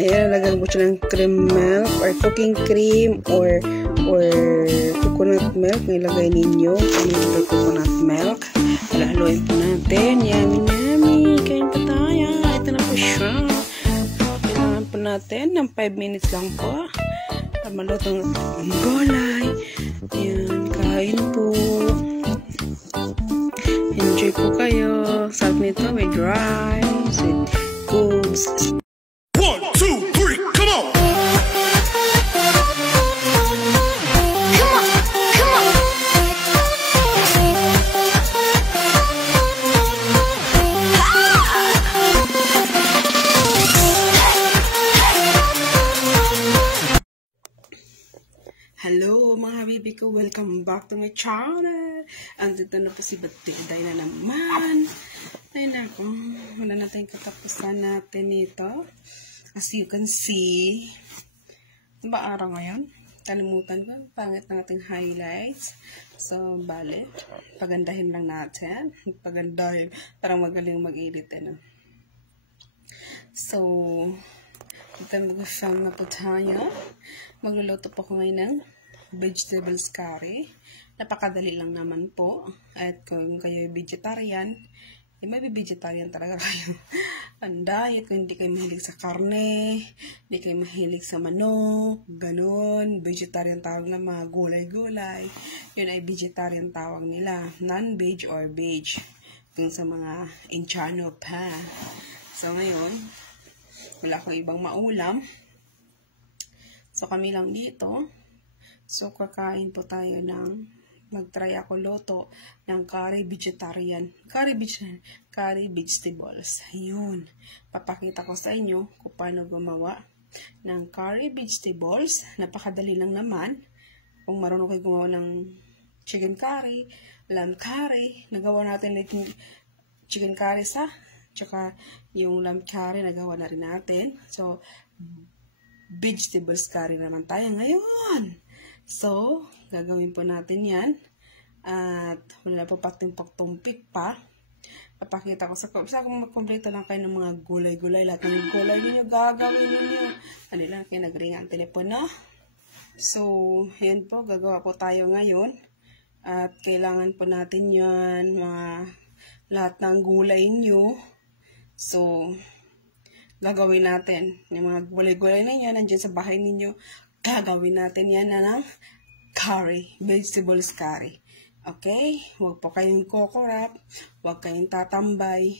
Ayan, lagyan mo siya ng cream milk or cooking cream or coconut milk. Nilagay ninyo. Nilagay coconut milk. Haluin po natin. Yummy, yummy. Kain pa tayo. Ito na po siya. Kailangan po natin ng 5 minutes lang po. Para malutong ang gulay. Ayan, kain po. Enjoy po kayo. Sarap nito with rice, with cubes. 1, 2, 3, come on! Hello mga baby ko, welcome back to my channel. Andito na po si Batigday na naman. Ay nako, wala na tayong katapusan natin ito. As you can see, ba araw ngayon? Kalimutan ko, pangit ng ating highlights. So, bale, pagandahin lang natin. Pagandahin, parang magaling mag-edit. So, ito mag-film na po tayo. Magluluto po ko ngayon ng vegetables curry. Napakadali lang naman po. At kung kayo vegetarian, may vegetarian talaga kayo. Ang diet, kung hindi kayo mahilig sa karne, hindi kayo mahilig sa manok, ganun. Vegetarian tawag na mga gulay-gulay. Yun ay vegetarian tawag nila. Non-veg or veg. Kung sa mga Inchano pa. So ngayon, wala akong ibang maulam. So kami lang dito. So kakain po tayo ng mag-try ako luto ng curry vegetarian. Curry vegetables. Ayun. Papakita ko sa inyo kung paano gumawa ng curry vegetables. Napakadali lang naman. Kung marunong kayo gumawa ng chicken curry, lamb curry, nagawa natin itong chicken curry tsaka yung lamb curry nagawa na rin natin. So, vegetables curry naman tayo ngayon. So, gagawin po natin yan. At wala po patimpok-tumpik pa. Papakita ko sa kung magkompleto lang kayo ng mga gulay-gulay. Lahat ng gulay ninyo, gagawin ninyo. Ano lang, kinag-ring ang telepono. So, yan po, gagawa po tayo ngayon. At kailangan po natin yan, lahat ng gulay nyo. So, gagawin natin. Yung mga gulay-gulay ninyo, nandiyan sa bahay ninyo, gagawin natin yan na ng curry, vegetables curry. Okay? Huwag po kayong kukurap, huwag kayong tatambay.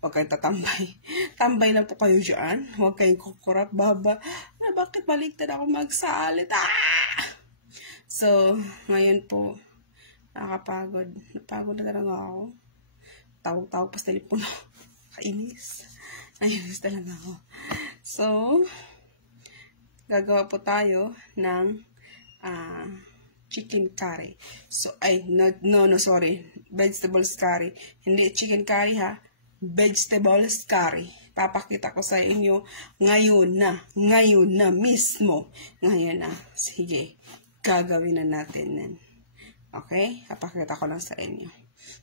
Huwag kayong tatambay. Tambay lang po kayo dyan. Huwag kayong kukurap, baba. Bakit baliktad ako magsalit? So, ngayon po, nakakapagod. Napagod na talaga ako. Tawag-tawag pa sa telepono. Kainis. Nainis talaga ako. So, gagawa po tayo ng chicken curry. So, sorry. Vegetables curry. Hindi chicken curry ha. Vegetables curry. Papakita ko sa inyo ngayon na mismo. Ngayon na. Sige. Gagawin na natin yan. Okay? Papakita ko lang sa inyo.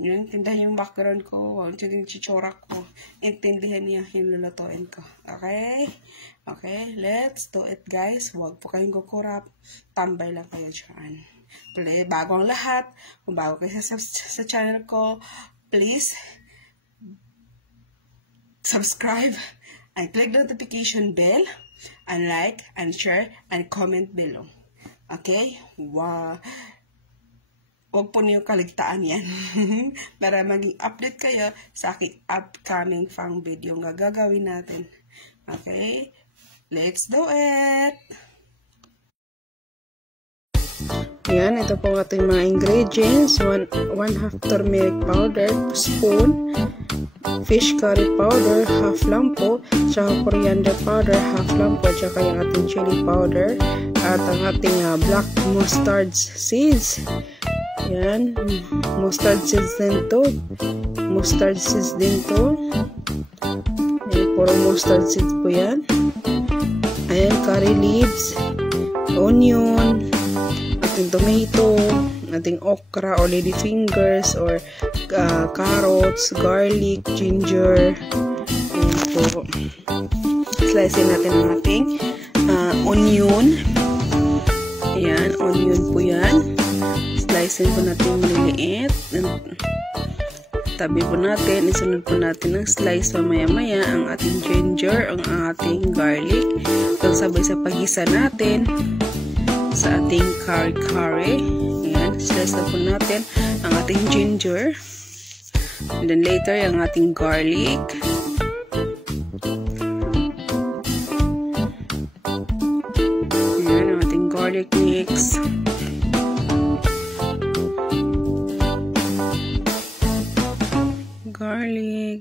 Yun, intindihan yung background ko. Yung chichora ko. Intindihan niya yung lulutuin ko. Okay? Okay, let's do it guys. Huwag po kayong kukurap. Tambay lang kayo dyan. Bago ang lahat, kung bago kayo sa channel ko, please subscribe and click the notification bell and like and share and comment below. Okay? Wow. Huwag po niyong kaligtaan yan. Para maging update kayo sa aking upcoming pang video nga gagawin natin. Okay? Let's do it! Ayan, ito po ating mga ingredients. 1/2 turmeric powder, spoon, fish curry powder, half lang po, tsaka coriander powder, half lang po, tsaka yung ating chili powder, at ang ating black mustard seeds. Ayan, mustard seeds din to. Mustard seeds din to. Ayan, puro mustard seeds po yan. Ayan, curry leaves, onion, ating tomato, ating okra or lady fingers or carrots, garlic, ginger. Ayan po. slice natin ang ating onion. Ayan, onion po yan. Slice po natin maliliit. Tabi po natin, isunod po natin ng slice mamaya-maya ang ating ginger, ang ating garlic. Ito sabay sa pagisa natin sa ating curry. Ayan, slice na po natin ang ating ginger. And then later, ang ating garlic. Ayan, ang ating garlic mix. Garlic.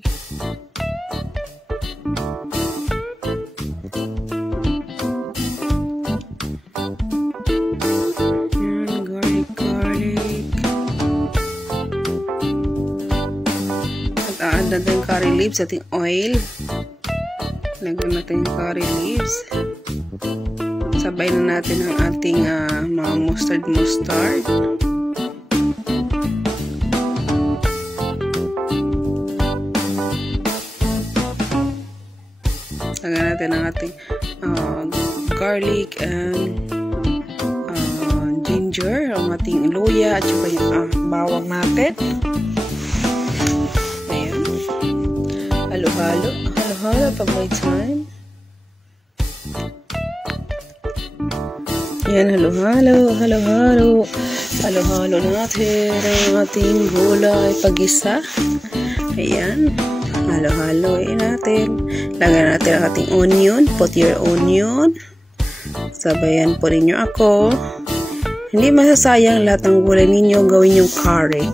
Ayan, garlic. At add natin curry leaves, ating oil. Lagyan natin yung curry leaves. Sabay na natin ang ating mga mustard. Lagyan natin ang ating garlic and ginger, ang ating luya at saka yung bawang natin. Ayan. Halo-halo pag may time. Ayan, halo-halo natin ang ating gulay pag-isa. Ayan. Halo-haloin natin. Lagyan natin ang ating onion. Put your onion. Sabayan po ninyo ako. Hindi masasayang lahat ng gulay ninyo. Gawin yung curry.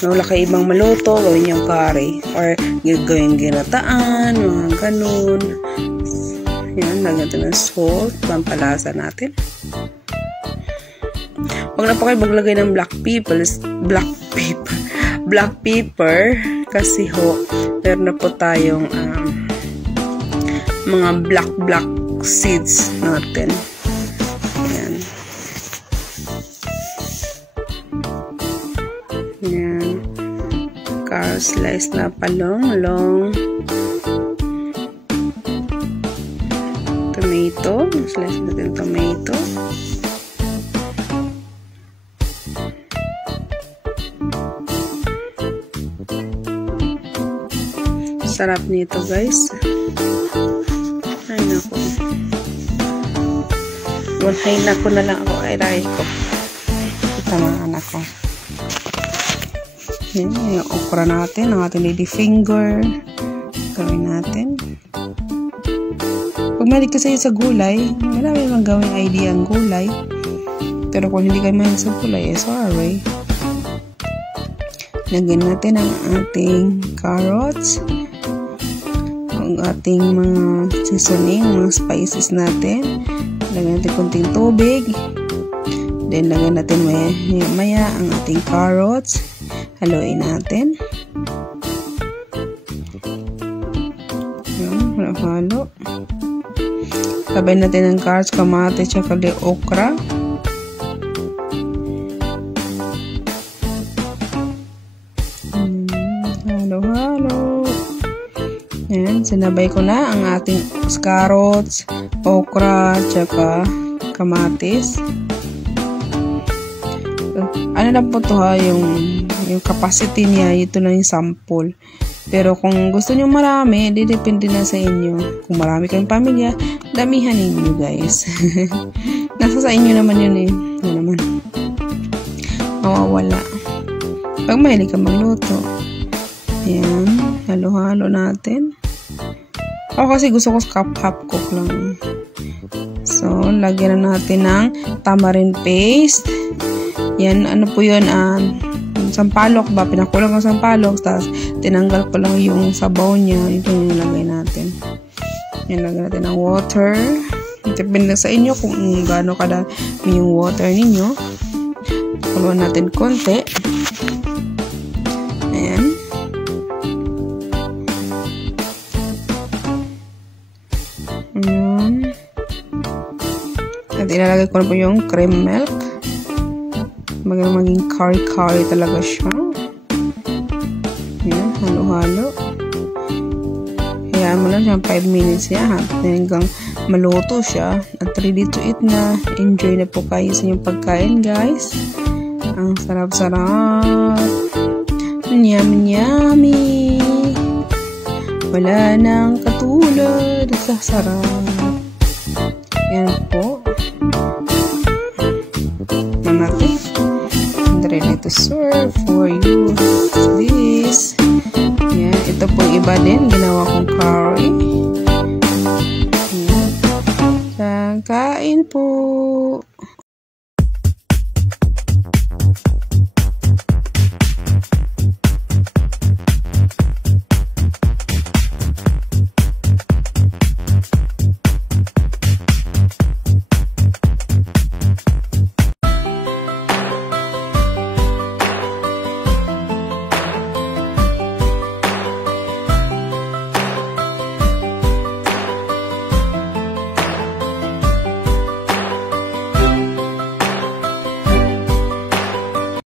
Wala kayo ibang maluto, gawin yung curry. Or gawin ginataan, mga ganun. Yan, lagyan natin ng salt. Pampalasa natin. Huwag na po kayo maglagay ng black pepper. Kasi meron na po tayong mga black seeds natin. Ayan. Ayan. Slice na palong. Tomato. Slice natin tomato. Sarap nito, guys. Ay, naku. Walhay na ko na lang ako. Ay ko. Ito mga anak ko. Yan, yung okra natin. Ang ating lady finger. Gawin natin. Pag mahilig ka sa gulay, marami naman gawing idea ang gulay. Pero kung hindi kayo mahilig sa gulay, sorry. Lagyan natin ang ating carrots. Ating mga seasoning, mga spices natin. Lagyan natin konting tubig. Then, lagyan natin maya ang ating carrots. Haluin natin. Ayan, halo. Sabay natin ang carrots, kamatis, tsaka okra. Halo-halo. Ayan, sinabay ko na ang ating carrots, okra, tsaka kamatis. Ano lang po ito ha, yung capacity niya, ito na yung sample. Pero kung gusto nyo marami, depende na sa inyo. Kung marami kayong pamilya, damihan ninyo, guys. Nasa sa inyo naman yun eh. Yun naman. Mawawala. Pag mahilig ka magluto. Ayan, halo-halo natin. Ako kasi gusto ko half cook lang. So, lagyan na natin ng tamarind paste. Yan, ano po yun? Sampalok ba? Pinakulang ko sampalok. Tapos, tinanggal ko lang yung sabaw niya. Ito yung lagay natin. Yan, lagyan natin ng water. Depende sa inyo kung gaano kadami yung water ninyo. Kuluan natin konti. Ayan. At ilalagay ko na po yung cream milk. Maging curry talaga siya. Ayan, halo-halo. Kaya hayaan mo lang siya 5 minutes yan hanggang maluto siya. At ready to eat na. Enjoy na po kayo sa inyong pagkain, guys. Ang sarap-sarap. Yummy, yummy. Wala nang katulad sa sarap. Yan po. Manati. And ready to serve for you. This. Yan. Ito po iba din. Ginawa kong curry. Yan. Kain po.